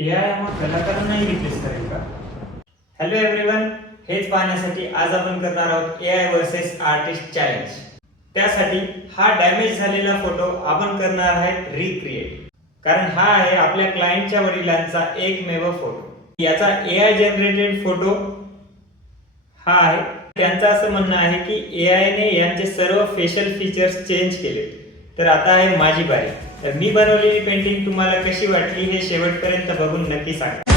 AI मग कलाकारांनाही replace करेल का? हॅलो एव्हरीवन, हेच पाहण्यासाठी आज आपण करणार आहोत एआय वर्सेस आर्टिस्ट चॅलेंज. त्यासाठी हा डॅमेज झालेला फोटो आपण करणार आहे रिक्रिएट, कारण हा आहे आपल्या क्लायंटच्या वडिलांचा एकमेव फोटो. याचा एआय जनरेटेड फोटो हा आहे. त्यांचं असं म्हणणं आहे की एआय ने यांचे सर्व फेशियल फीचर्स चेंज केले. तर आता आहे माझी बारी. तर मी बनवलेली पेंटिंग तुम्हाला कशी वाटली हे शेवटपर्यंत बघून नक्की सांगा.